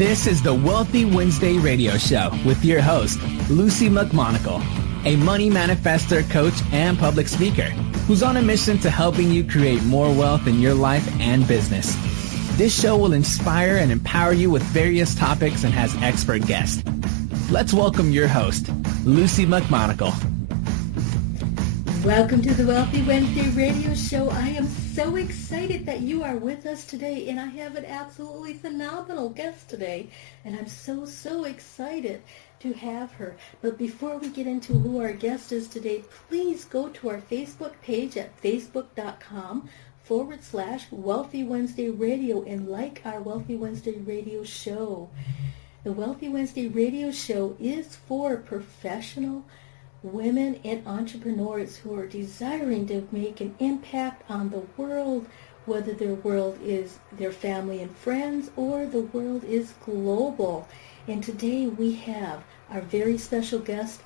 This is the Wealthy Wednesday radio show with your host, Lucy McMonagle, a money manifestor, coach, and public speaker who's on a mission to helping you create more wealth in your life and business. This show will inspire and empower you with various topics and has expert guests. Let's welcome your host, Lucy McMonagle. Welcome to the Wealthy Wednesday radio show. I am so excited that you are with us today, and I have an absolutely phenomenal guest today, and I'm so excited to have her. But before we get into who our guest is today, please go to our Facebook page at facebook.com/Wealthy Wednesday Radio and like our Wealthy Wednesday radio show. The Wealthy Wednesday radio show is for professional women and entrepreneurs who are desiring to make an impact on the world, whether their world is their family and friends or the world is global. And today we have our very special guest,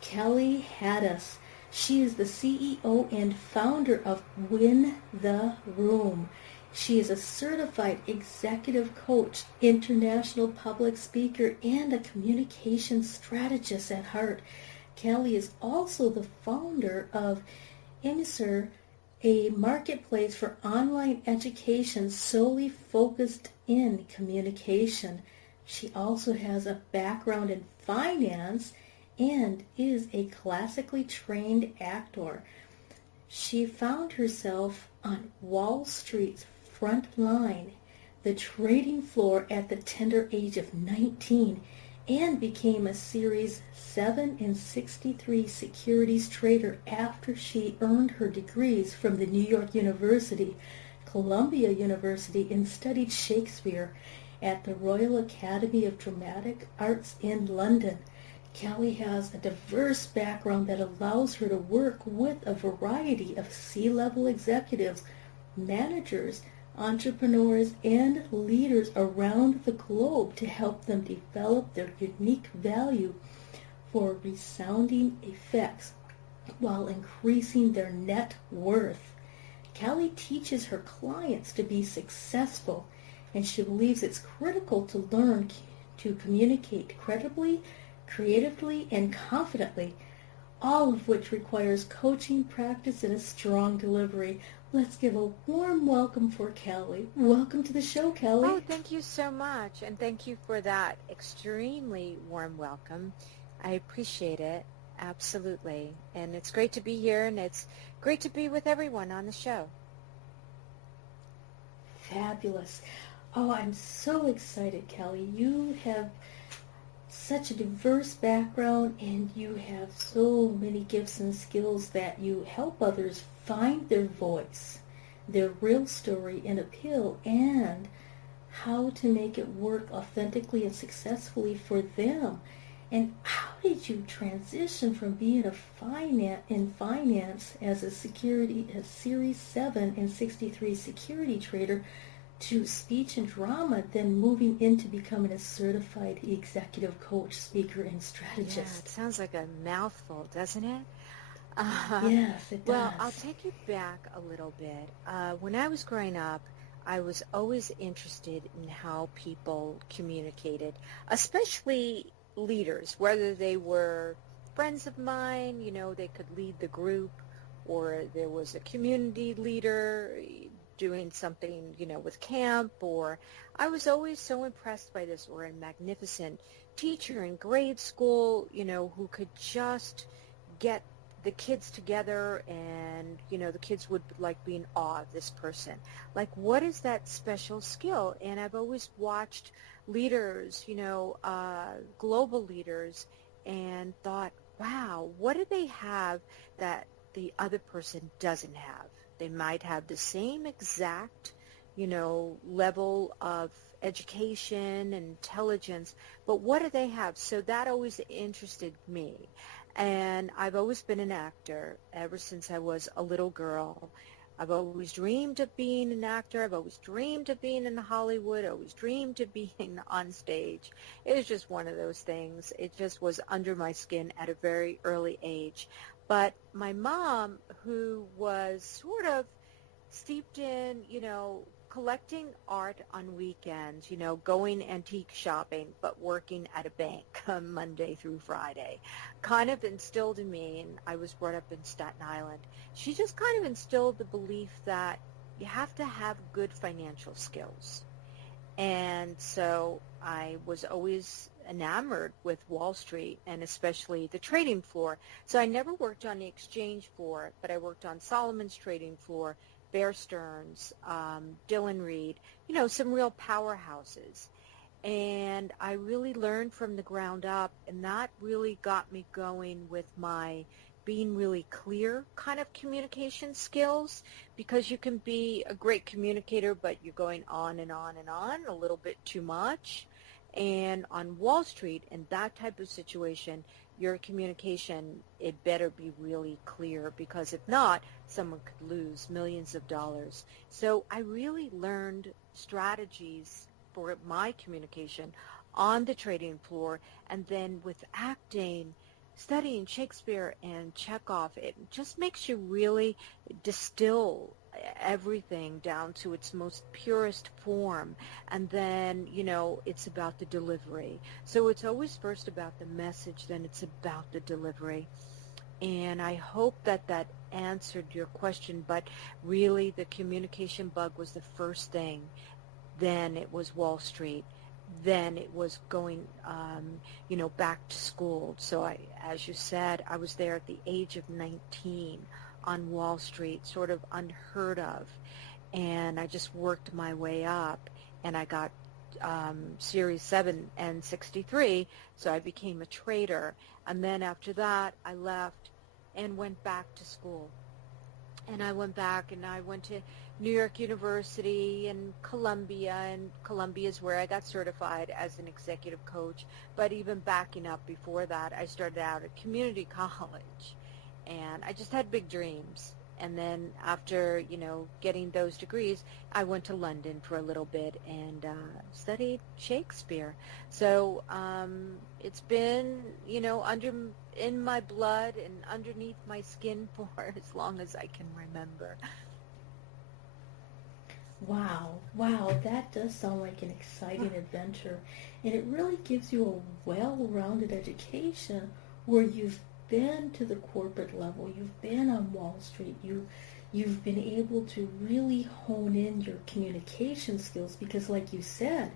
Kelly Hadous. She is the CEO and founder of Win the Room. She is a certified executive coach, international public speaker, and a communication strategist at heart. Kelly is also the founder of emiisor, a marketplace for online education solely focused in communication. She also has a background in finance and is a classically trained actor. She found herself on Wall Street's front line, the trading floor at the tender age of 19, and became a Series 7 and 63 securities trader after she earned her degrees from the New York University, Columbia University, and studied Shakespeare at the Royal Academy of Dramatic Arts in London. Kelly has a diverse background that allows her to work with a variety of C-level executives, managers, entrepreneurs, and leaders around the globe to help them develop their unique value for resounding effects while increasing their net worth. Kelly teaches her clients to be successful, and she believes it's critical to learn to communicate credibly, creatively, and confidently, all of which requires coaching, practice, and a strong delivery. Let's give a warm welcome for Kelly. Welcome to the show, Kelly. Oh, thank you so much, and thank you for that extremely warm welcome. I appreciate it, absolutely. And it's great to be here, and it's great to be with everyone on the show. Fabulous. Oh, I'm so excited, Kelly. You have such a diverse background, and you have so many gifts and skills that you help others find their voice, their real story and appeal, and how to make it work authentically and successfully for them. And how did you transition from being in finance as a Series 7 and 63 security trader to speech and drama, then moving into becoming a certified executive coach, speaker, and strategist? Yeah, it sounds like a mouthful, doesn't it? Yes, it does. Well, I'll take you back a little bit. When I was growing up, I was always interested in how people communicated, especially leaders, whether they were friends of mine, they could lead the group, or there was a community leader doing something, with camp, or I was always so impressed by this, or a magnificent teacher in grade school, who could just get the kids together, and, the kids would be in awe of this person. What is that special skill? And I've always watched leaders, global leaders, and thought, wow, what do they have that the other person doesn't have? They might have the same exact, level of education and intelligence, but what do they have? So that always interested me. And I've always been an actor ever since I was a little girl. I've always dreamed of being an actor. I've always dreamed of being in Hollywood. I always dreamed of being on stage. It was just one of those things. It just was under my skin at a very early age. But my mom, who was sort of steeped in, collecting art on weekends, going antique shopping, but working at a bank Monday through Friday, kind of instilled in me, and I was brought up in Staten Island. She just kind of instilled the belief that you have to have good financial skills. And so I was always enamored with Wall Street and especially the trading floor. So I never worked on the exchange floor, but I worked on Solomon's trading floor, Bear Stearns, Dillon Reed, some real powerhouses. And I really learned from the ground up, and that really got me going with my being really clear kind of communication skills, because you can be a great communicator, but you're going on and on and on a little bit too much. And on Wall Street, in that type of situation, your communication, it better be really clear, because if not, someone could lose millions of dollars. So I really learned strategies for my communication on the trading floor, and then with acting, studying Shakespeare and Chekhov, it just makes you really distill everything down to its most purest form. And then, it's about the delivery. So it's always first about the message, then it's about the delivery. And I hope that that answered your question, but really the communication bug was the first thing. Then it was Wall Street. Then it was going, back to school. So as you said, I was there at the age of 19 on Wall Street, sort of unheard of. And I just worked my way up, and I got Series 7 and 63, so I became a trader. And then after that, I left and went back to school. And I went back, and I went to New York University and Columbia is where I got certified as an executive coach. But even backing up before that, I started out at community college, and I just had big dreams. And then after, getting those degrees, I went to London for a little bit and studied Shakespeare. So it's been, in my blood and underneath my skin for as long as I can remember. Wow, that does sound like an exciting adventure. And it really gives you a well-rounded education where you've been to the corporate level, you've been on Wall Street, you've been able to really hone in your communication skills, because like you said,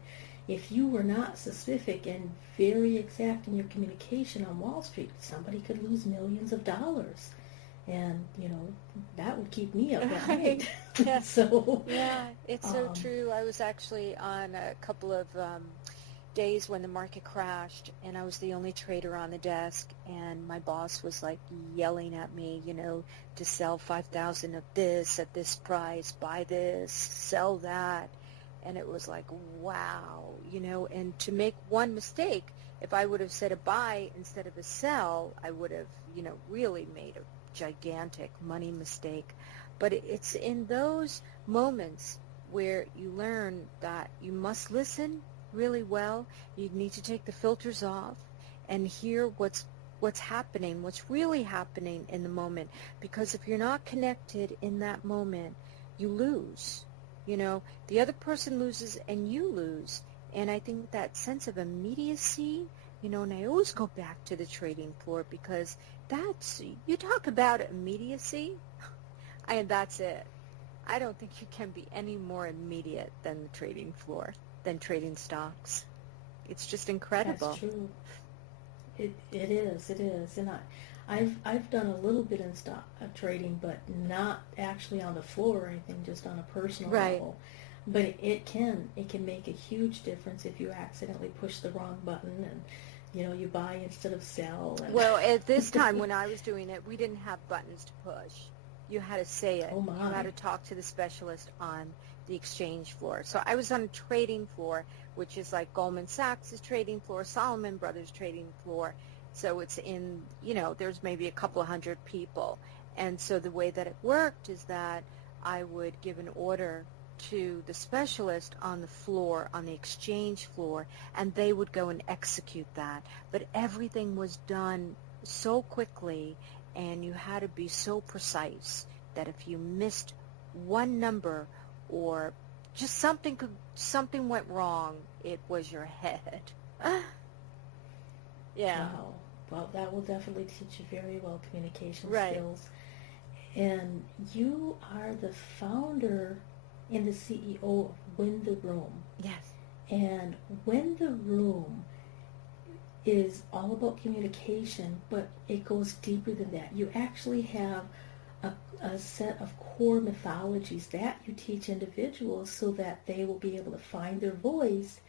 if you were not specific and very exact in your communication on Wall Street, somebody could lose millions of dollars. And, that would keep me up at night. Yeah. So, yeah, it's so true. I was actually on a couple of days when the market crashed, and I was the only trader on the desk, and my boss was like yelling at me, to sell 5,000 of this at this price, buy this, sell that. And it was like, wow, and to make one mistake, if I would have said a buy instead of a sell, I would have, really made a gigantic money mistake. But it's in those moments where you learn that you must listen really well. You need to take the filters off and hear what's happening, what's really happening in the moment. Because if you're not connected in that moment, you lose. The other person loses and you lose. And I think that sense of immediacy, and I always go back to the trading floor, because you talk about immediacy, and that's it. I don't think you can be any more immediate than the trading floor, than trading stocks. It's just incredible. That's true. It is. And I've done a little bit in stock trading, but not actually on the floor or anything, just on a personal level. But it can make a huge difference if you accidentally push the wrong button and you buy instead of sell. And well, at this time when I was doing it, we didn't have buttons to push. You had to say it. Oh my. You had to talk to the specialist on the exchange floor. So I was on a trading floor, which is like Goldman Sachs' trading floor, Salomon Brothers trading floor. So it's in, there's maybe a couple of hundred people. And so the way that it worked is that I would give an order to the specialist on the floor, on the exchange floor, and they would go and execute that. But everything was done so quickly, and you had to be so precise that if you missed one number or just something went wrong. It was your head. Yeah. Wow. Well, that will definitely teach you very well communication Right. skills. And you are the founder and the CEO of Win the Room. Yes. And Win the Room is all about communication, but it goes deeper than that. You actually have a set of core mythologies that you teach individuals so that they will be able to find their voice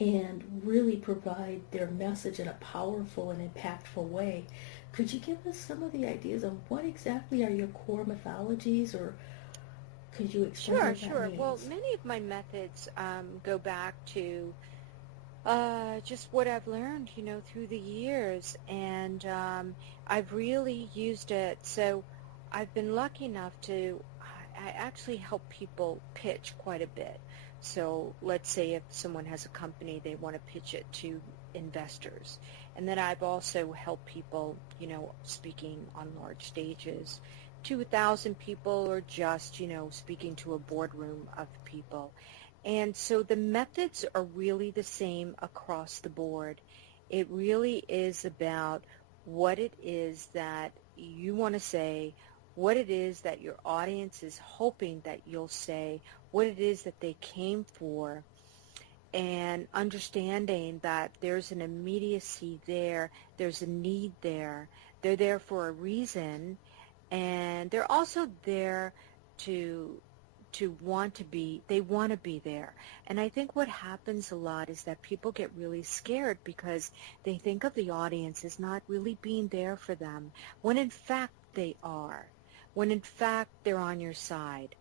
and really provide their message in a powerful and impactful way. Could you give us some of the ideas on what exactly are your core mythologies, or could you explain what that means? Well, many of my methods go back to just what I've learned, through the years, and I've really used it. So I've been lucky enough I actually help people pitch quite a bit. So let's say if someone has a company, they want to pitch it to investors. And then I've also helped people, speaking on large stages to 1,000 people, or just, speaking to a boardroom of people. And so the methods are really the same across the board. It really is about what it is that you want to say, what it is that your audience is hoping that you'll say, what it is that they came for, and understanding that there's an immediacy there, there's a need there, they're there for a reason, and they're also there to want to be there. And I think what happens a lot is that people get really scared because they think of the audience as not really being there for them, when in fact they are, when in fact they're on your side.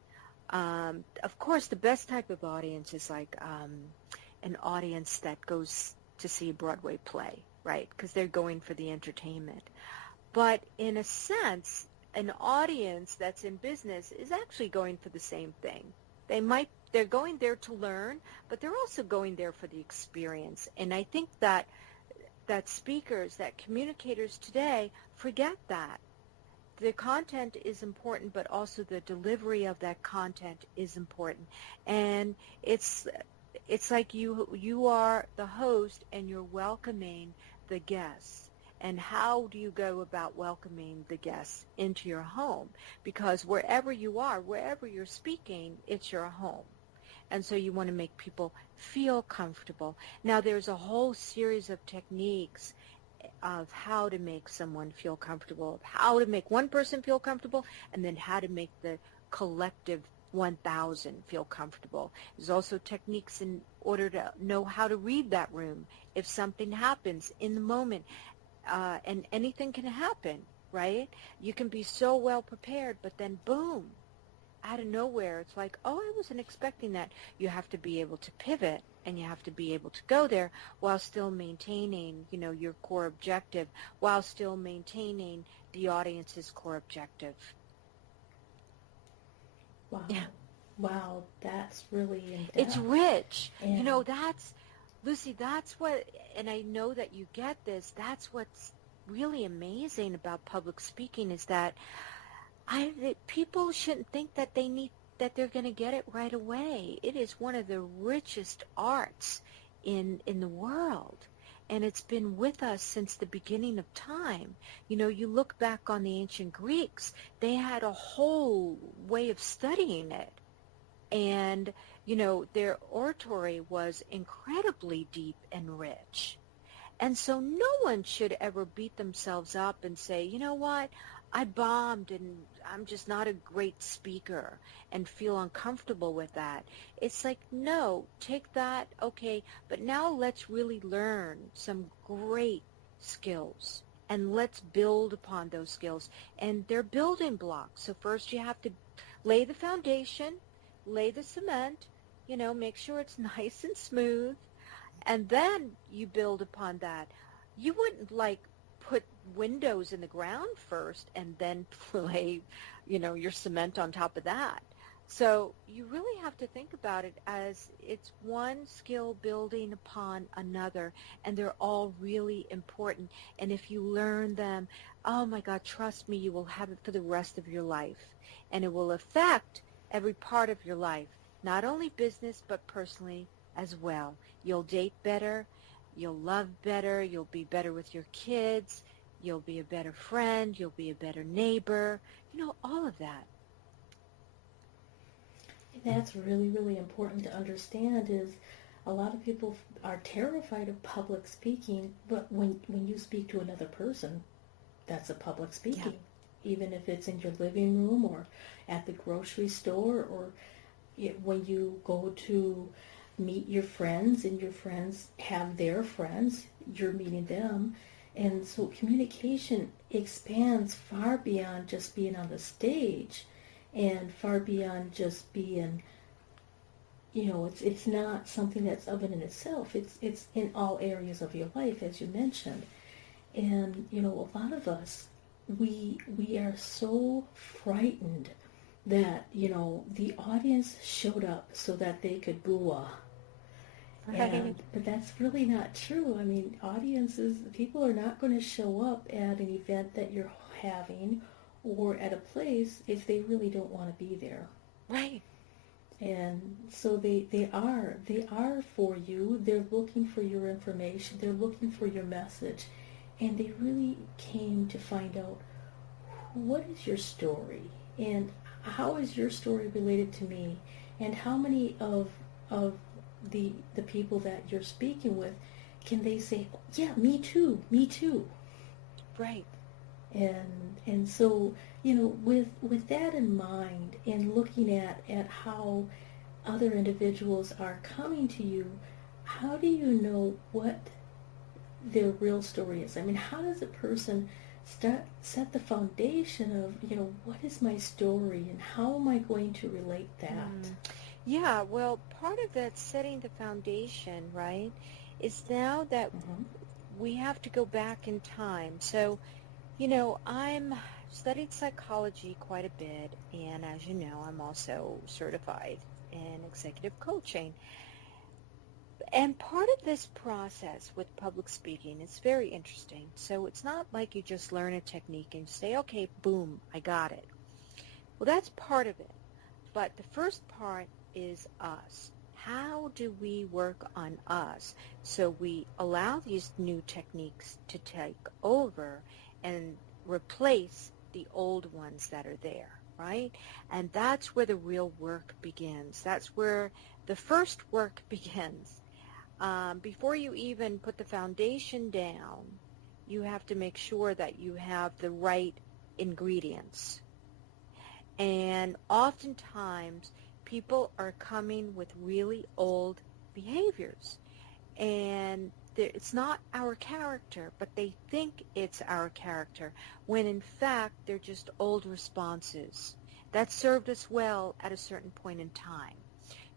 Of course, the best type of audience is like an audience that goes to see a Broadway play, right? Because they're going for the entertainment. But in a sense, an audience that's in business is actually going for the same thing. They're going there to learn, but they're also going there for the experience. And I think that speakers, that communicators today forget that. The content is important, but also the delivery of that content is important. And it's like you are the host and you're welcoming the guests. And how do you go about welcoming the guests into your home? Because wherever you are, wherever you're speaking, it's your home. And so you want to make people feel comfortable. Now, there's a whole series of techniques of how to make someone feel comfortable, how to make one person feel comfortable, and then how to make the collective 1,000 feel comfortable. There's also techniques in order to know how to read that room if something happens in the moment. And anything can happen, right? You can be so well prepared, but then boom, out of nowhere, it's like, oh, I wasn't expecting that. You have to be able to pivot, and you have to be able to go there while still maintaining, your core objective, while still maintaining the audience's core objective. Wow. Yeah. Wow, that's really in-depth. It's rich. And Lucy, that's what, and I know that you get this, that's what's really amazing about public speaking is that people shouldn't think that they're going to get it right away. It is one of the richest arts in the world, and it's been with us since the beginning of time. You look back on the ancient Greeks, they had a whole way of studying it, and their oratory was incredibly deep and rich. And so no one should ever beat themselves up and say, you know what, I bombed and I'm just not a great speaker, and feel uncomfortable with that. It's like, no, take that, okay, but now let's really learn some great skills, and let's build upon those skills. And they're building blocks. So first you have to lay the foundation, lay the cement, make sure it's nice and smooth, and then you build upon that. You wouldn't put windows in the ground first and then lay, your cement on top of that. So you really have to think about it as it's one skill building upon another, and they're all really important. And if you learn them, oh my God, trust me, you will have it for the rest of your life, and it will affect every part of your life. not only business but personally as well. You'll date better, you'll love better, you'll be better with your kids, you'll be a better friend, you'll be a better neighbor, all of that. That's really, really important to understand is a lot of people are terrified of public speaking, but when you speak to another person, that's a public speaking. Yeah. Even if it's in your living room or at the grocery store or when you go to meet your friends and your friends have their friends, you're meeting them. And so communication expands far beyond just being on the stage and far beyond just being, it's not something that's of in itself. It's in all areas of your life, as you mentioned. And, a lot of us, we are so frightened that, the audience showed up so that they could boo-ah. Right. But that's really not true. I mean, people are not going to show up at an event that you're having or at a place if they really don't want to be there. Right. And so they are for you. They're looking for your information. They're looking for your message. And they really came to find out, what is your story? And how is your story related to me? And how many of the people that you're speaking with can they say, yeah, me too. Right. And so, with that in mind and looking at how other individuals are coming to you, how do you know what their real story is? I mean, how does a person set the foundation of, what is my story and how am I going to relate that? Yeah, well, part of that setting the foundation, right, is now that we have to go back in time. So, I'm studied psychology quite a bit, and as you know, I'm also certified in executive coaching. And part of this process with public speaking is very interesting. So it's not like you just learn a technique and say, okay, boom, I got it. Well, that's part of it. But the first part is us. How do we work on us so we allow these new techniques to take over and replace the old ones that are there, right? And that's where the real work begins. That's where the first work begins. Before you even put the foundation down, you have to make sure that you have the right ingredients. And oftentimes, people are coming with really old behaviors. And it's not our character, but they think it's our character, when in fact, they're just old responses that served us well at a certain point in time.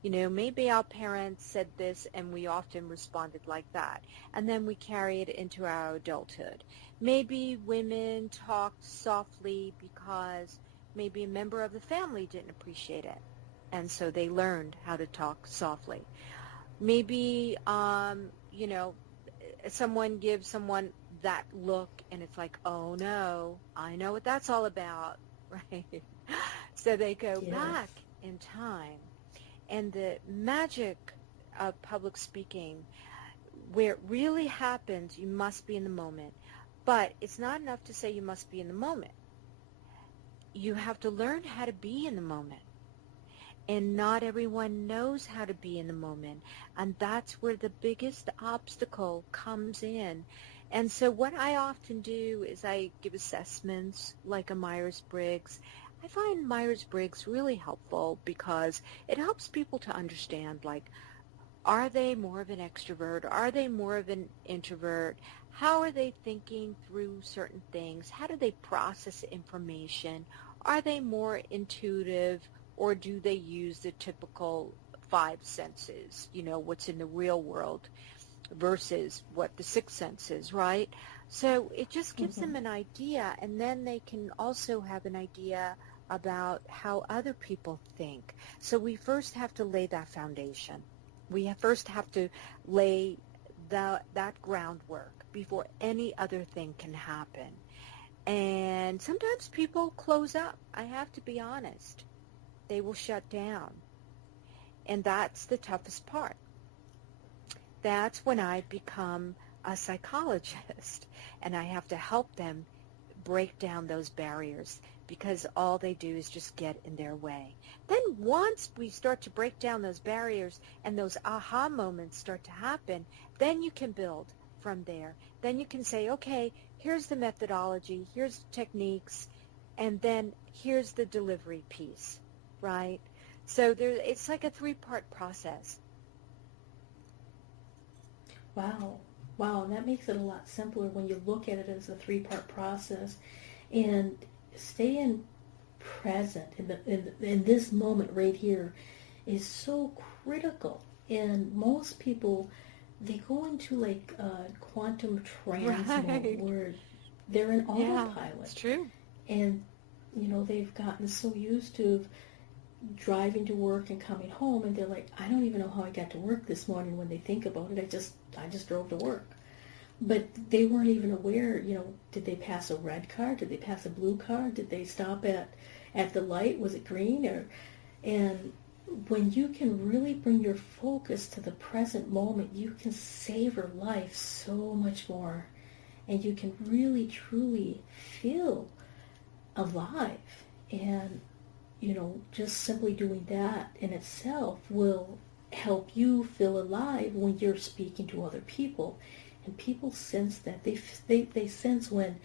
Maybe our parents said this and we often responded like that, and then we carry it into our adulthood. Maybe women talked softly because maybe a member of the family didn't appreciate it, and so they learned how to talk softly. Maybe, someone gives someone that look and it's like, oh no, I know what that's all about, right? So they go back in time. And the magic of public speaking, where it really happens, you must be in the moment. But it's not enough to say you must be in the moment. You have to learn how to be in the moment. And not everyone knows how to be in the moment. And that's where the biggest obstacle comes in. And so what I often do is I give assessments like a Myers-Briggs. I find Myers-Briggs really helpful because it helps people to understand, like, are they more of an extrovert? Are they more of an introvert? How are they thinking through certain things? How do they process information? Are they more intuitive, or do they use the typical 5 senses, what's in the real world versus what the 6 senses, right? So it just gives them an idea, and then they can also have an idea about how other people think. So we first have to lay that foundation. We first have to lay that groundwork before any other thing can happen. And sometimes people close up. I have to be honest. They will shut down. And that's the toughest part. That's when I become a psychologist, and I have to help them break down those barriers, because all they do is just get in their way. Then once we start to break down those barriers and those aha moments start to happen, then you can build from there. Then you can say, okay, here's the methodology, here's the techniques, and then here's the delivery piece, right? So it's like a 3-part process. Wow. Wow, and that makes it a lot simpler when you look at it as a 3-part process. And staying present in this moment right here is so critical. And most people, they go into like quantum trance mode where they're in autopilot. Yeah, it's true. And, they've gotten so used to driving to work and coming home, and they're like, I don't even know how I got to work this morning. When they think about it, I just drove to work. But they weren't even aware, did they pass a red car? Did they pass a blue car? Did they stop at the light? Was it green? And when you can really bring your focus to the present moment, you can savor life so much more. And you can really, truly feel alive. And, just simply doing that in itself will help you feel alive when you're speaking to other people. And people sense that. They sense when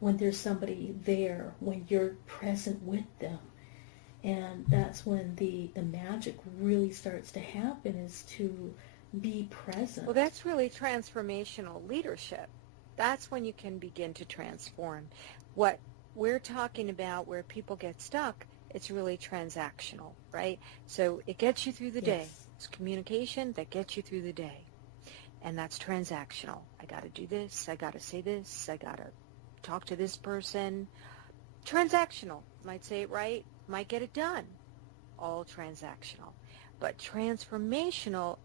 there's somebody there, when you're present with them. And that's when the magic really starts to happen, is to be present. Well, that's really transformational leadership. That's when you can begin to transform. What we're talking about, where people get stuck, it's really transactional, right? So it gets you through the day. It's communication that gets you through the day. And that's transactional. I got to do this. I got to say this. I got to talk to this person. Transactional. Might say it right. Might get it done. All transactional. But transformational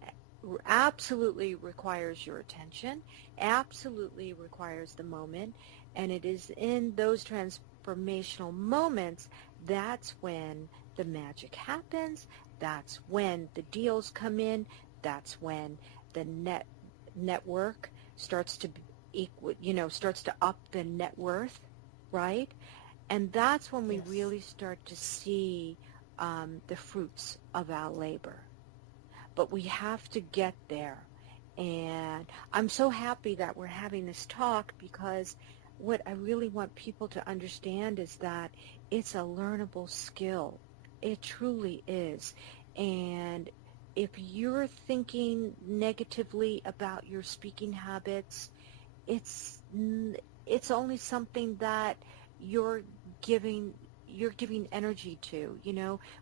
absolutely requires your attention, absolutely requires the moment, and it is in those transformational moments that's when the magic happens, that's when the deals come in, that's when the network starts to starts to up the net worth, right? And that's when we really start to see the fruits of our labor. But we have to get there. And I'm so happy that we're having this talk, because what I really want people to understand is that it's a learnable skill. It truly is. And if you're thinking negatively about your speaking habits, it's only something that you're giving energy to.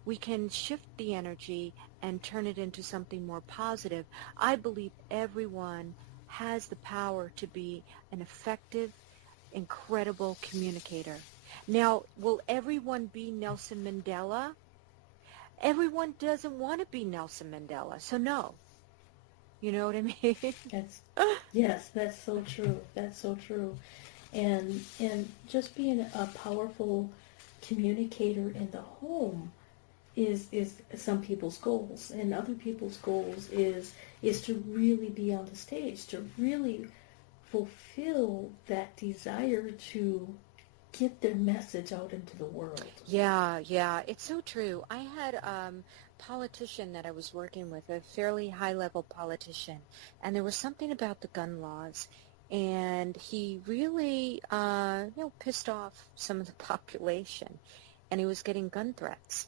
We can shift the energy and turn it into something more positive. I believe everyone has the power to be an effective, incredible communicator. Now, will everyone be Nelson Mandela? Everyone doesn't want to be Nelson Mandela, so no. You know what I mean? Yes, that's so true. That's so true. And just being a powerful communicator in the home is some people's goals, and other people's goals is to really be on the stage, to really fulfill that desire to get their message out into the world. Yeah, it's so true. I had a politician that I was working with, a fairly high-level politician, and there was something about the gun laws, and he really, pissed off some of the population, and he was getting gun threats.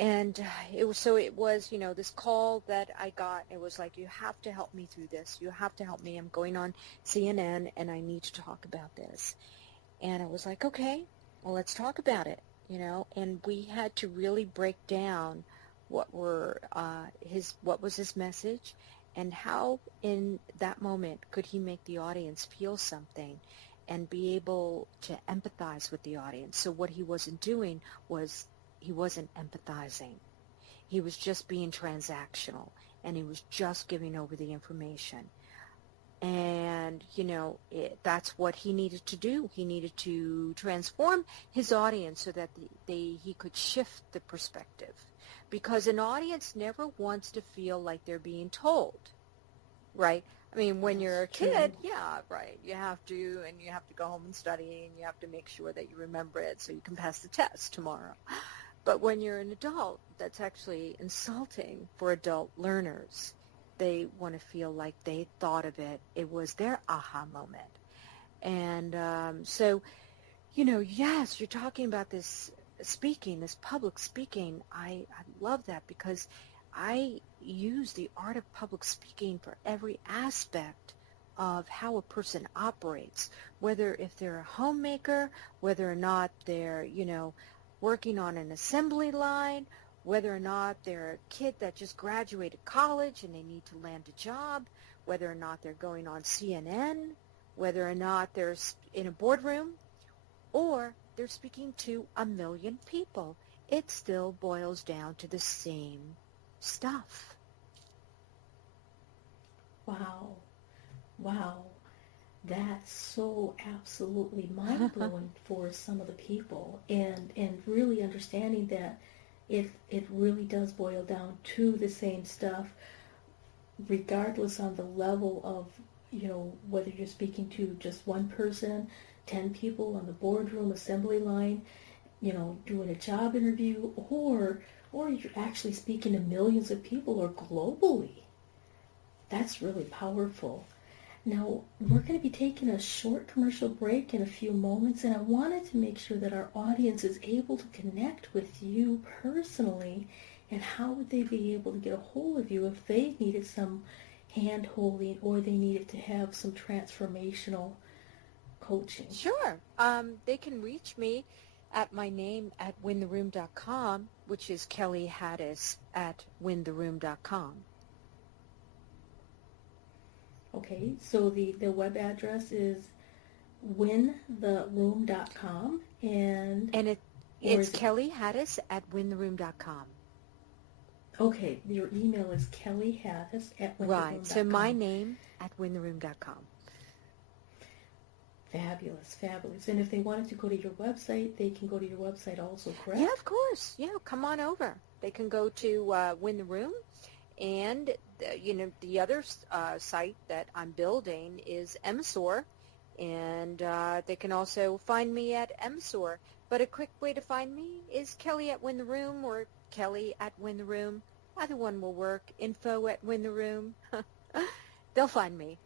And it was this call that I got. It was like, you have to help me through this. You have to help me. I'm going on CNN, and I need to talk about this. And I was like, okay, well, let's talk about it, And we had to really break down what was his message, and how in that moment could he make the audience feel something and be able to empathize with the audience. So what he wasn't doing was, he wasn't empathizing. He was just being transactional, and he was just giving over the information. And, that's what he needed to do. He needed to transform his audience so that he could shift the perspective. Because an audience never wants to feel like they're being told, right? I mean, when you're a kid, yeah, right, you have to go home and study, and you have to make sure that you remember it so you can pass the test tomorrow. But when you're an adult, that's actually insulting for adult learners. They want to feel like they thought of it. It was their aha moment. And so, yes, you're talking about this speaking, this public speaking. I love that because I use the art of public speaking for every aspect of how a person operates, whether if they're a homemaker, whether or not they're, working on an assembly line, whether or not they're a kid that just graduated college and they need to land a job, whether or not they're going on CNN, whether or not they're in a boardroom, or they're speaking to 1 million people. It still boils down to the same stuff. Wow. That's so absolutely mind-blowing for some of the people, and really understanding that it really does boil down to the same stuff, regardless on the level of, whether you're speaking to just one person, 10 people on the boardroom assembly line, doing a job interview, or you're actually speaking to millions of people or globally. That's really powerful. Now, we're going to be taking a short commercial break in a few moments, and I wanted to make sure that our audience is able to connect with you personally, and how would they be able to get a hold of you if they needed some hand-holding or they needed to have some transformational coaching? Sure. They can reach me at my name at wintheroom.com, which is Kelly Hadous at wintheroom.com. Okay, so the web address is wintheroom.com, and it's Kelly Hadous at wintheroom.com. Okay, your email is Kelly Hadous at wintheroom.com. Right, so my name at wintheroom.com. Fabulous. And if they wanted to go to your website, they can go to your website also, correct? Yeah, of course. Yeah, come on over. They can go to Win the Room. And, the other site that I'm building is emiisor, and they can also find me at emiisor. But a quick way to find me is Kelly at Win the Room or Kelly at Win the Room. Either one will work. Info at Win the Room. They'll find me.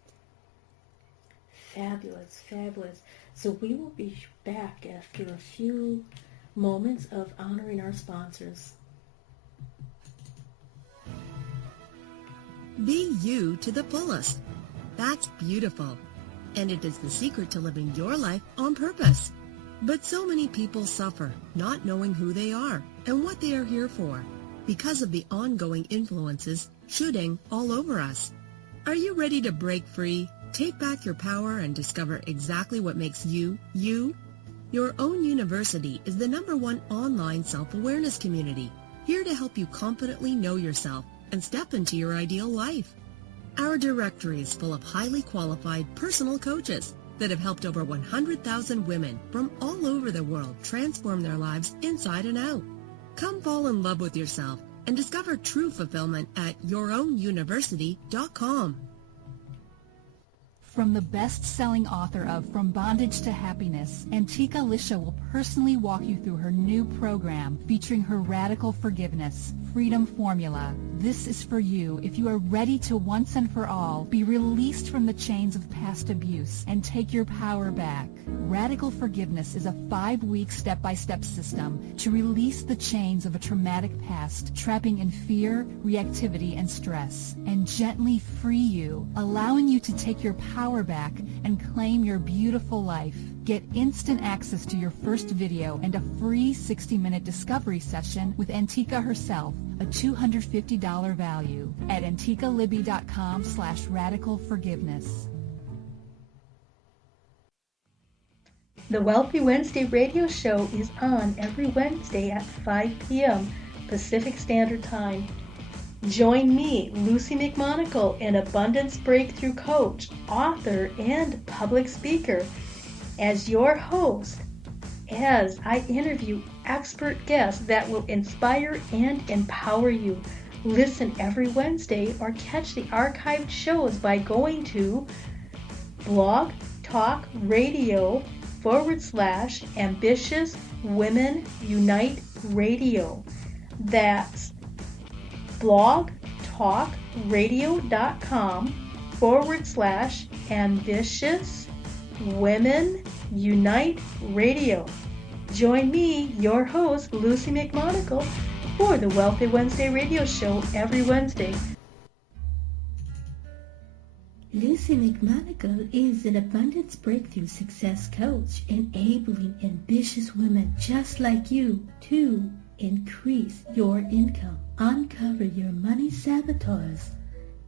Fabulous. So we will be back after a few moments of honoring our sponsors. Be you to the fullest. That's beautiful. And it is the secret to living your life on purpose. But so many people suffer not knowing who they are and what they are here for because of the ongoing influences shooting all over us. Are you ready to break free, take back your power, and discover exactly what makes you, you? Your Own University is the #1 online self-awareness community, here to help you confidently know yourself and step into your ideal life. Our directory is full of highly qualified personal coaches that have helped over 100,000 women from all over the world transform their lives inside and out. Come fall in love with yourself and discover true fulfillment at yourownuniversity.com. From the best-selling author of From Bondage to Happiness, Antika Lisha will personally walk you through her new program featuring her Radical Forgiveness Freedom Formula. This is for you if you are ready to once and for all be released from the chains of past abuse and take your power back. Radical Forgiveness is a 5-week step-by-step system to release the chains of a traumatic past, trapping in fear, reactivity, and stress, and gently free you, allowing you to take your power back and claim your beautiful life. Get instant access to your first video and a free 60-minute discovery session with Antika herself, a $250 value, at antikalibby.com/radicalforgiveness. The Wealthy Wednesday radio show is on every Wednesday at 5 p.m. Pacific Standard Time. Join me, Lucy McMonagle, an abundance breakthrough coach, author, and public speaker, as your host as I interview expert guests that will inspire and empower you. Listen every Wednesday or catch the archived shows by going to Blog Talk Radio / Ambitious Women Unite Radio. That's blogtalkradio.com / Ambitious Women Unite Radio. Join me, your host, Lucy McMonagle, for the Wealthy Wednesday radio show every Wednesday. Lucy McMonagle is an abundance breakthrough success coach, enabling ambitious women just like you to increase your income, uncover your money saboteurs,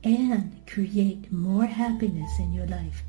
and create more happiness in your life.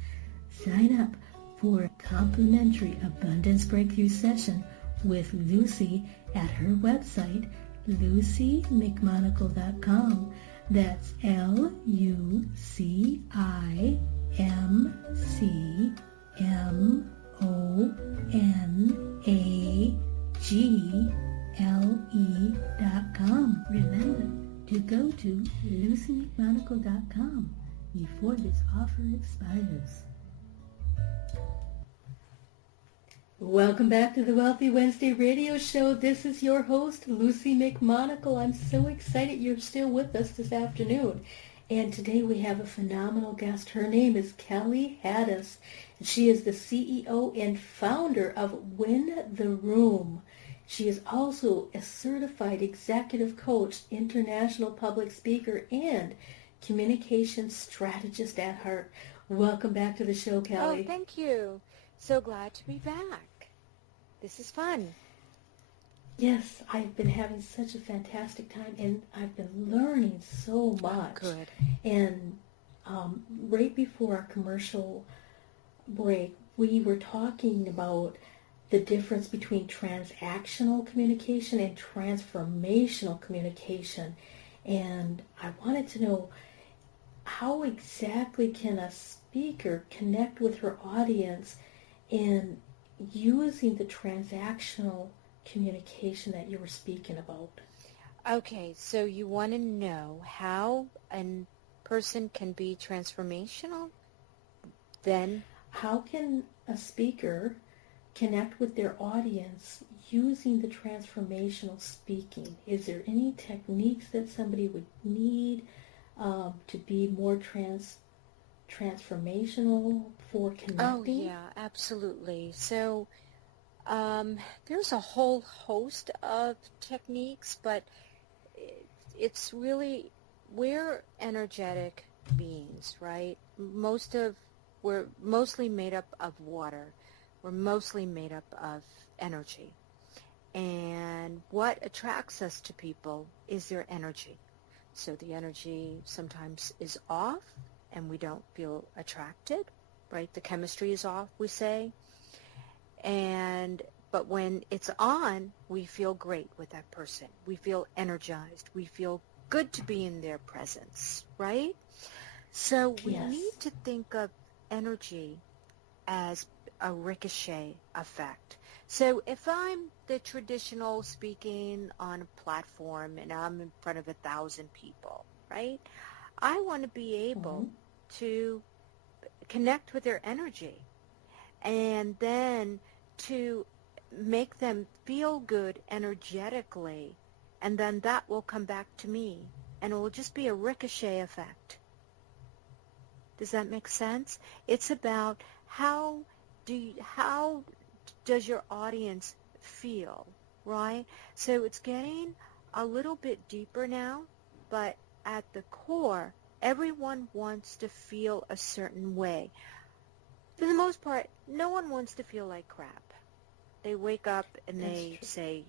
Sign up for a complimentary abundance breakthrough session with Lucy at her website, lucymcmonagle.com. That's LucyMcMonagle.com. Remember to go to lucymcmonagle.com before this offer expires. Welcome back to the Wealthy Wednesday radio show. This is your host, Lucy McMonagle. I'm so excited you're still with us this afternoon. And today we have a phenomenal guest. Her name is Kelly Hadous. She is the CEO and founder of Win the Room. She is also a certified executive coach, international public speaker, and communication strategist at heart. Welcome back to the show, Kelly. Oh, thank you. So glad to be back. This is fun. Yes, I've been having such a fantastic time, and I've been learning so much. Oh, good. And right before our commercial break, we were talking about the difference between transactional communication and transformational communication. And I wanted to know, how exactly can a speaker connect with her audience in using the transactional communication that you were speaking about? Okay, so you want to know how a person can be transformational? Then how can a speaker connect with their audience using the transformational speaking? Is there any techniques that somebody would need to be more transformational for connecting? Oh, yeah, absolutely. So there's a whole host of techniques, but it's really, we're energetic beings, right? We're mostly made up of water. We're mostly made up of energy. And what attracts us to people is their energy. So the energy sometimes is off and we don't feel attracted, right? The chemistry is off, we say. But when it's on, we feel great with that person. We feel energized. We feel good to be in their presence, right? So we need to think of energy as a ricochet effect. So if I'm the traditional speaking on a platform and I'm in front of 1,000 people, right? I want to be able to connect with their energy and then to make them feel good energetically, and then that will come back to me, and it will just be a ricochet effect. Does that make sense? It's about how does your audience feel, right? So it's getting a little bit deeper now, but at the core, everyone wants to feel a certain way. For the most part, no one wants to feel like crap. They wake up and they say,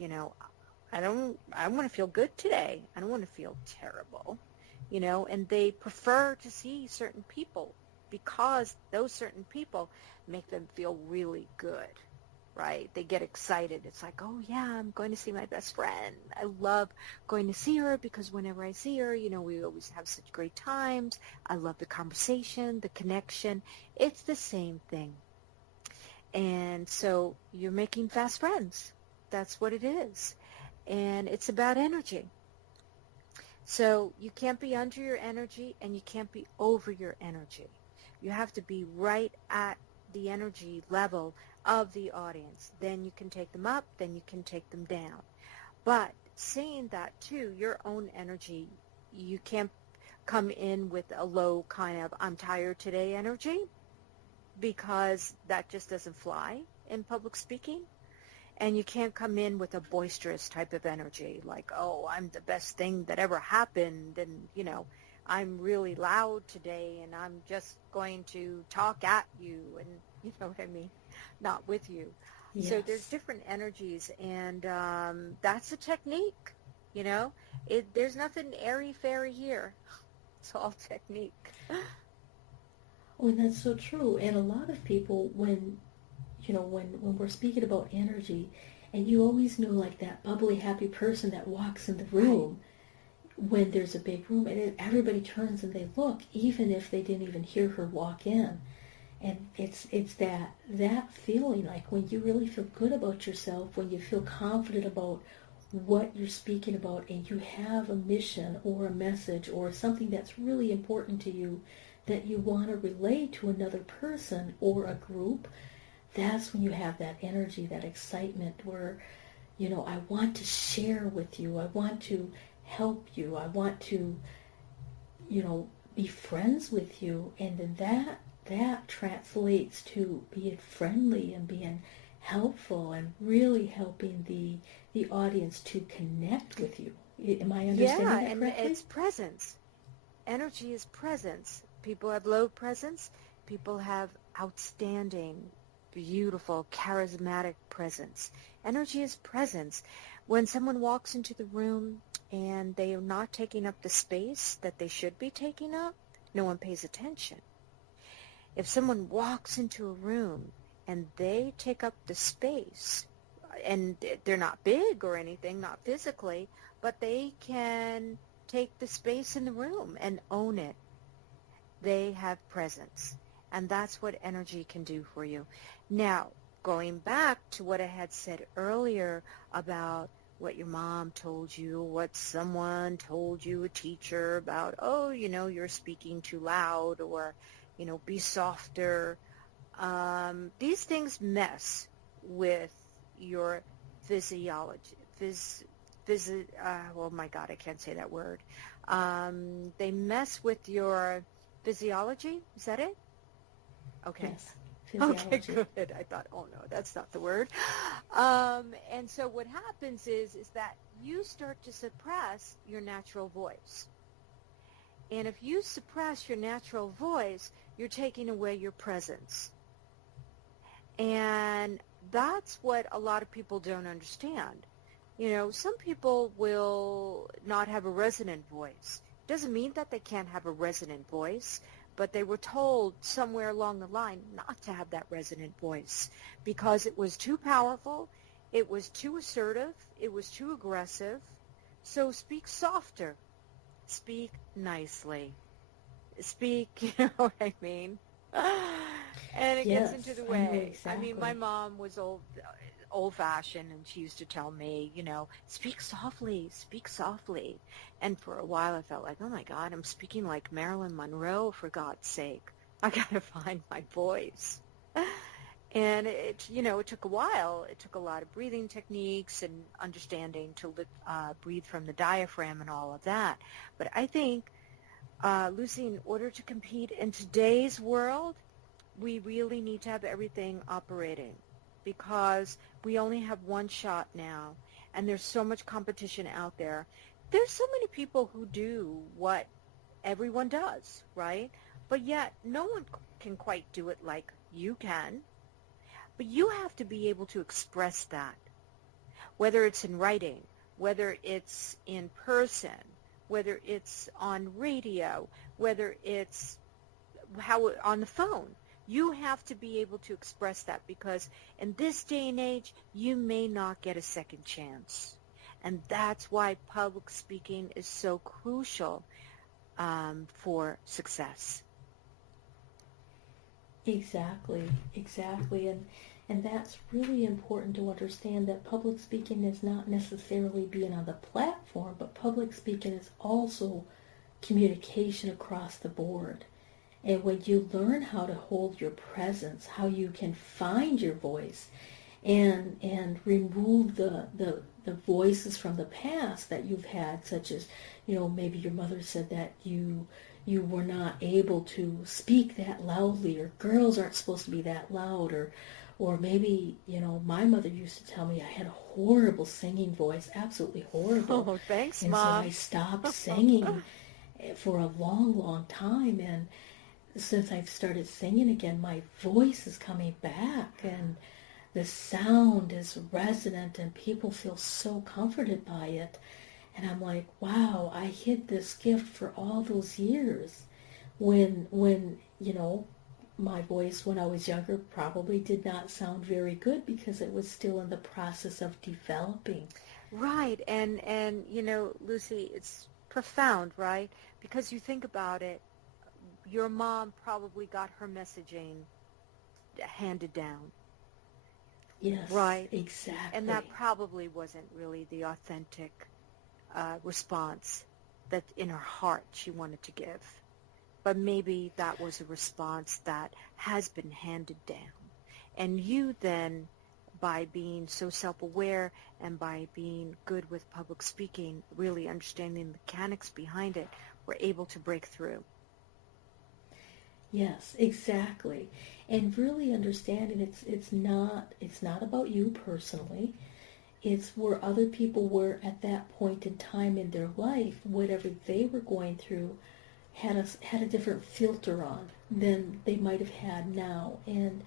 I want to feel good today. I don't want to feel terrible, and they prefer to see certain people because those certain people make them feel really good. right? They get excited. It's like, oh yeah, I'm going to see my best friend. I love going to see her because whenever I see her, we always have such great times. I love the conversation, the connection. It's the same thing. And so you're making fast friends. That's what it is. And it's about energy. So you can't be under your energy and you can't be over your energy. You have to be right at the energy level of the audience. Then you can take them up, then you can take them down. But saying that too, your own energy, you can't come in with a low kind of I'm tired today energy, because that just doesn't fly in public speaking. And you can't come in with a boisterous type of energy, like, oh, I'm the best thing that ever happened, and, I'm really loud today, and I'm just going to talk at you, and you know what I mean, not with you. Yes. So there's different energies, and that's a technique, There's nothing airy-fairy here. It's all technique. Oh, and that's so true. And a lot of people, when we're speaking about energy, and you always know like that bubbly, happy person that walks in the room when there's a big room, and everybody turns and they look, even if they didn't even hear her walk in. And it's that feeling, like when you really feel good about yourself, when you feel confident about what you're speaking about, and you have a mission or a message or something that's really important to you that you want to relay to another person or a group. That's when you have that energy, that excitement where, I want to share with you. I want to help you. I want to, be friends with you. And then that translates to being friendly and being helpful and really helping the audience to connect with you. Am I understanding that correctly? And it's presence. Energy is presence. People have low presence. People have outstanding, beautiful, charismatic presence. Energy is presence. When someone walks into the room and they are not taking up the space that they should be taking up, no one pays attention. If someone walks into a room and they take up the space, and they're not big or anything, not physically, but they can take the space in the room and own it, they have presence. And that's what energy can do for you. Now, going back to what I had said earlier about what your mom told you, what someone told you, a teacher, about, oh, you're speaking too loud, or, be softer. These things mess with your physiology. Oh my God, I can't say that word. They mess with your physiology. Is that it? Okay. Yes. Physiology. Okay, good. I thought, oh no, that's not the word. And so what happens is that you start to suppress your natural voice. And if you suppress your natural voice, you're taking away your presence. And that's what a lot of people don't understand. Some people will not have a resonant voice. Doesn't mean that they can't have a resonant voice, but they were told somewhere along the line not to have that resonant voice because it was too powerful, it was too assertive, it was too aggressive. So speak softer, speak nicely, speak, you know what I mean? And it Yes, gets into the I know way. exactly. I mean, my mom was old-fashioned, and she used to tell me, speak softly, speak softly. And for a while I felt like, oh my God, I'm speaking like Marilyn Monroe, for God's sake. I got to find my voice. And it took a while. It took a lot of breathing techniques and understanding to breathe from the diaphragm and all of that. But I think, Lucy, in order to compete in today's world, we really need to have everything operating, because we only have one shot now, and there's so much competition out there. There's so many people who do what everyone does, right? But yet no one can quite do it like you can. But you have to be able to express that, whether it's in writing, whether it's in person, whether it's on radio, whether it's on the phone. You have to be able to express that, because in this day and age, you may not get a second chance. And that's why public speaking is so crucial for success. Exactly, exactly. And that's really important to understand, that public speaking is not necessarily being on the platform, but public speaking is also communication across the board. And when you learn how to hold your presence, how you can find your voice and remove the voices from the past that you've had, such as, maybe your mother said that you were not able to speak that loudly, or girls aren't supposed to be that loud, or maybe, my mother used to tell me I had a horrible singing voice, absolutely horrible. Oh, thanks, and Mom. so I stopped singing for a long, long time, and since I've started singing again, my voice is coming back, and the sound is resonant, and people feel so comforted by it. And I'm like, wow, I hid this gift for all those years when my voice when I was younger probably did not sound very good, because it was still in the process of developing. Right. And Lucy, it's profound, right? Because you think about it, your mom probably got her messaging handed down. Yes, right? Exactly. And that probably wasn't really the authentic response that in her heart she wanted to give. But maybe that was a response that has been handed down. And you then, by being so self-aware and by being good with public speaking, really understanding the mechanics behind it, were able to break through. Yes, exactly. And really understanding it's not about you personally. It's where other people were at that point in time in their life, whatever they were going through, had a different filter on than they might have had now. And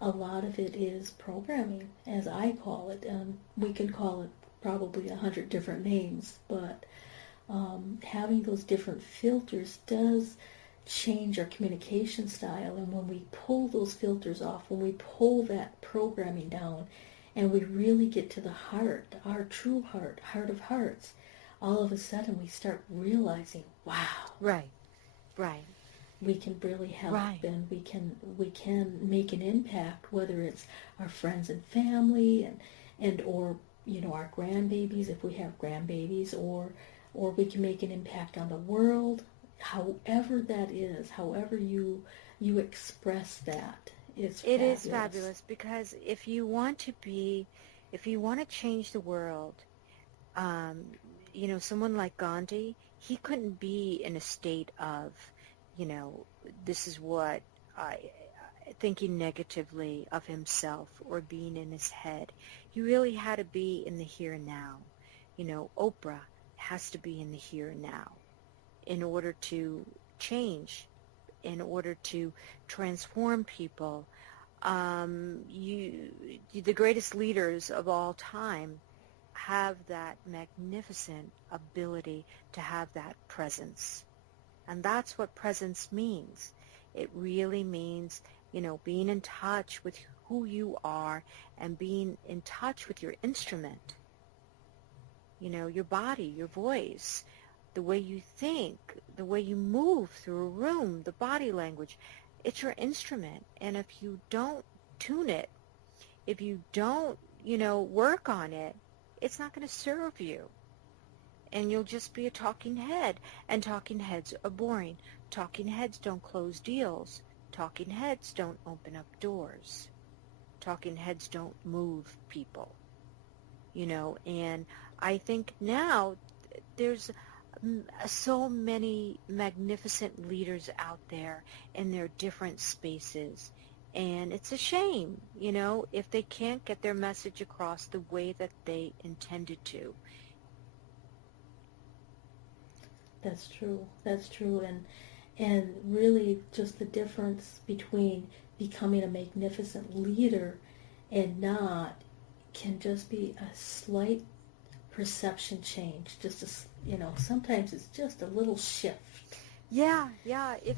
a lot of it is programming, as I call it. We can call it probably 100 different names, but having those different filters does change our communication style. And when we pull those filters off, when we pull that programming down, and we really get to the heart, our true heart of hearts, all of a sudden we start realizing, wow. Right. We can really help, right. And we can make an impact, whether it's our friends and family and or our grandbabies, if we have grandbabies, or we can make an impact on the world. However that is, however you express that, it's fabulous. It is fabulous, because if you want to change the world, someone like Gandhi, he couldn't be in a state of, this is what thinking negatively of himself or being in his head. He really had to be in the here and now. Oprah has to be in the here and now in order to change, in order to transform people. The greatest leaders of all time have that magnificent ability to have that presence. And that's what presence means. It really means, being in touch with who you are and being in touch with your instrument. Your body, your voice, the way you think, the way you move through a room, the body language. It's your instrument. And if you don't tune it, if you don't, work on it, it's not going to serve you. And you'll just be a talking head. And talking heads are boring. Talking heads don't close deals. Talking heads don't open up doors. Talking heads don't move people. And I think now there's so many magnificent leaders out there in their different spaces. And it's a shame, if they can't get their message across the way that they intended to. That's true. And really just the difference between becoming a magnificent leader and not can just be a slight perception change. Just sometimes it's just a little shift. Yeah. If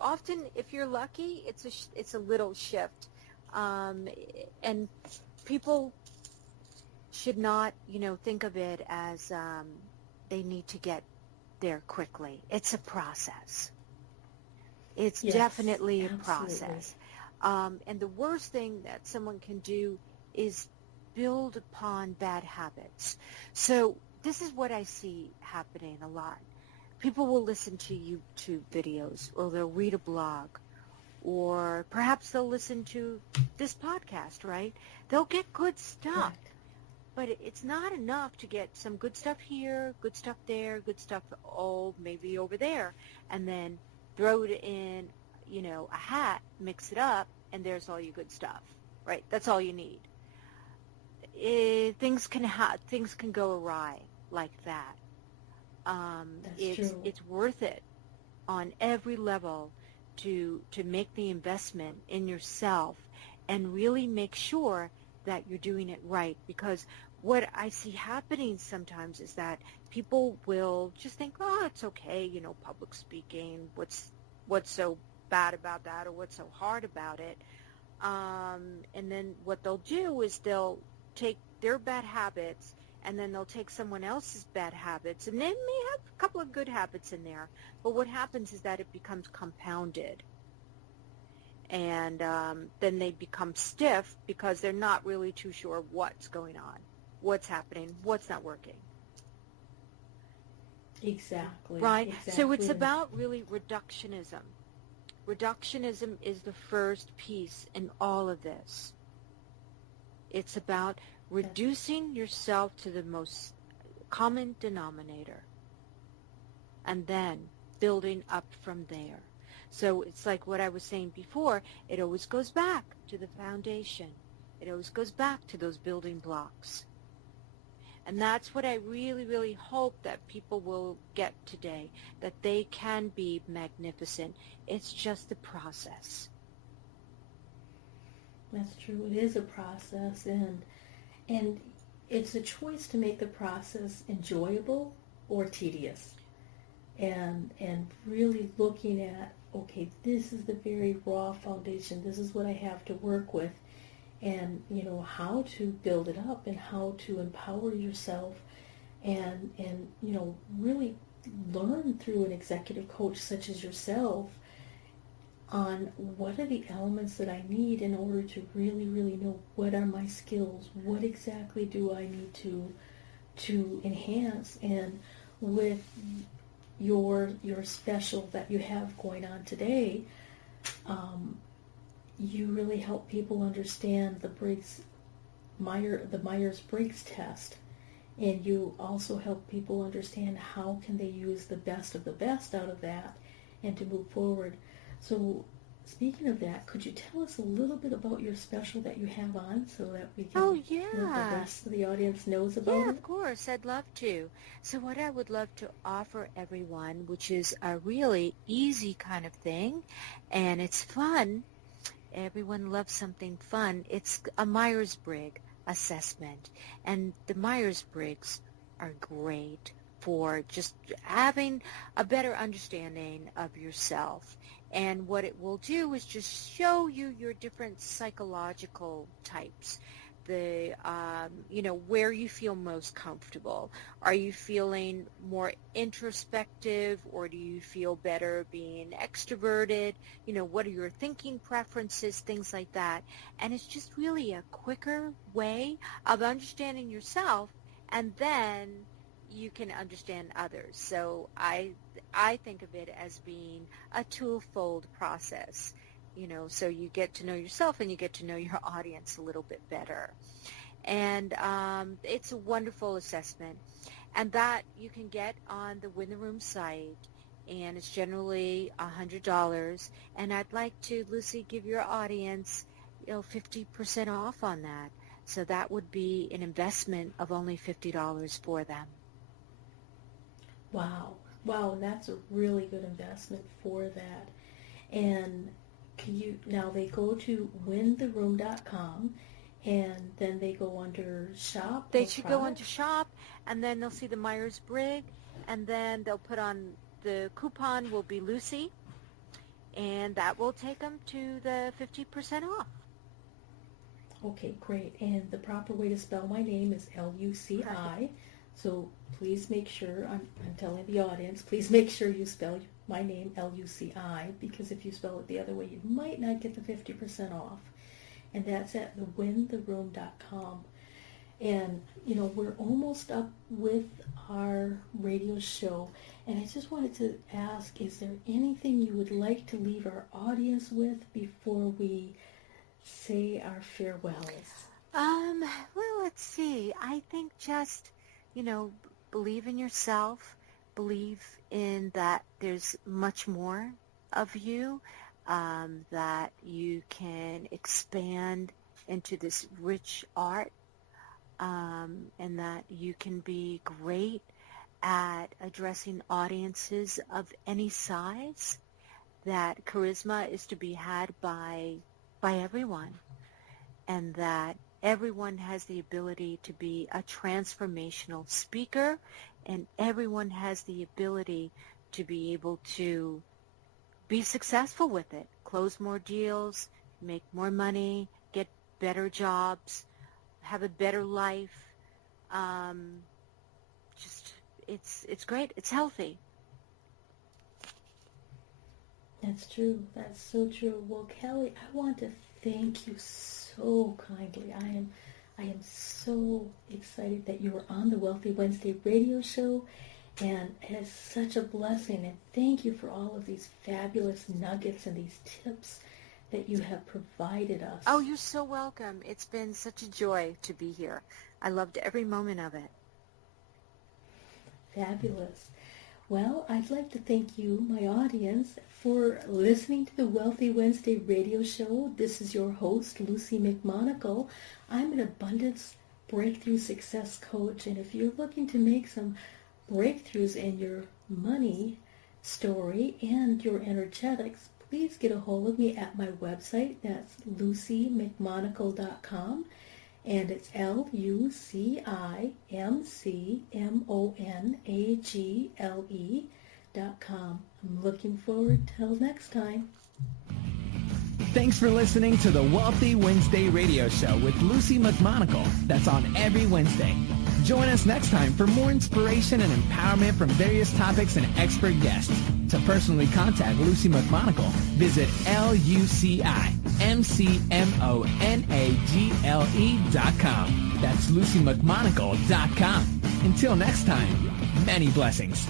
often if you're lucky, it's a little shift, and people should not, think of it as they need to get there quickly. It's a process. It's definitely a process. And the worst thing that someone can do is build upon bad habits. So this is what I see happening a lot. People will listen to YouTube videos, or they'll read a blog, or perhaps they'll listen to this podcast, right? They'll get good stuff. Right. But it's not enough to get some good stuff here, good stuff there, good stuff maybe over there, and then throw it in, a hat, mix it up, and there's all your good stuff, right? That's all you need. Things can go awry like that. It's worth it on every level to make the investment in yourself and really make sure that you're doing it right, because what I see happening sometimes is that people will just think, it's okay, public speaking, what's so bad about that, or what's so hard about it, and then what they'll do is they'll take their bad habits, and then they'll take someone else's bad habits, and they may have a couple of good habits in there, but what happens is that it becomes compounded. And then they become stiff because they're not really too sure what's going on, what's happening, what's not working. Exactly. Right? Exactly. So it's about really reductionism. Reductionism is the first piece in all of this. It's about reducing yourself to the most common denominator and then building up from there. So it's like what I was saying before, it always goes back to the foundation. It always goes back to those building blocks. And that's what I really, really hope that people will get today, that they can be magnificent. It's just the process. That's true. It is a process, and it's a choice to make the process enjoyable or tedious. And really looking at, okay, this is the very raw foundation. This is what I have to work with. And, how to build it up and how to empower yourself and really learn through an executive coach such as yourself on what are the elements that I need in order to really, really know what are my skills, what exactly do I need to enhance. And with your special that you have going on today, you really help people understand the Myers-Briggs test, and you also help people understand how can they use the best of the best out of that and to move forward. So speaking of that, could you tell us a little bit about your special that you have on so that we can let the rest of the audience knows about it? Yeah, of course. I'd love to. So what I would love to offer everyone, which is a really easy kind of thing, and it's fun. Everyone loves something fun. It's a Myers-Briggs assessment. And the Myers-Briggs are great for just having a better understanding of yourself. And what it will do is just show you your different psychological types. Where you feel most comfortable. Are you feeling more introspective, or do you feel better being extroverted? What are your thinking preferences, things like that. And it's just really a quicker way of understanding yourself, and then you can understand others. So I think of it as being a twofold process. So you get to know yourself and you get to know your audience a little bit better. And it's a wonderful assessment. And that you can get on the Win the Room site, and it's generally $100. And I'd like to, Lucy, give your audience 50% off on that. So that would be an investment of only $50 for them. Wow, that's a really good investment for that. And now they go to wintheroom.com, and then they go under shop. They should go under shop, and then they'll see the Myers-Briggs, and then they'll put on the coupon will be Lucy, and that will take them to the 50% off. Okay, great. And the proper way to spell my name is Luci. So please make sure, I'm telling the audience, please make sure you spell my name Luci, because if you spell it the other way, you might not get the 50% off. And that's at thewintheroom.com. And, we're almost up with our radio show. And I just wanted to ask, is there anything you would like to leave our audience with before we say our farewells? Well, let's see. I think just, believe in yourself, believe in that there's much more of you, that you can expand into this rich art, and that you can be great at addressing audiences of any size, that charisma is to be had by everyone, and that everyone has the ability to be a transformational speaker, and everyone has the ability to be able to be successful with it, close more deals, make more money, get better jobs, have a better life. It's great. It's healthy. That's true. That's so true. Well, Kelly, I want to thank you so kindly. I am so excited that you were on the Wealthy Wednesday radio show, and it is such a blessing. And thank you for all of these fabulous nuggets and these tips that you have provided us. Oh, you're so welcome. It's been such a joy to be here. I loved every moment of it. Fabulous. Well, I'd like to thank you, my audience, for listening to the Wealthy Wednesday radio show. This is your host, Lucy McMonagle. I'm an abundance breakthrough success coach, and if you're looking to make some breakthroughs in your money story and your energetics, please get a hold of me at my website. That's lucymcmonagle.com. And it's LucyMcMonagle.com. I'm looking forward till next time. Thanks for listening to the Wealthy Wednesday radio show with Lucy McMonagle. That's on every Wednesday. Join us next time for more inspiration and empowerment from various topics and expert guests. To personally contact Lucy McMonagle, visit LucyMcMonagle.com. That's LucyMcMonagle.com. Until next time, many blessings.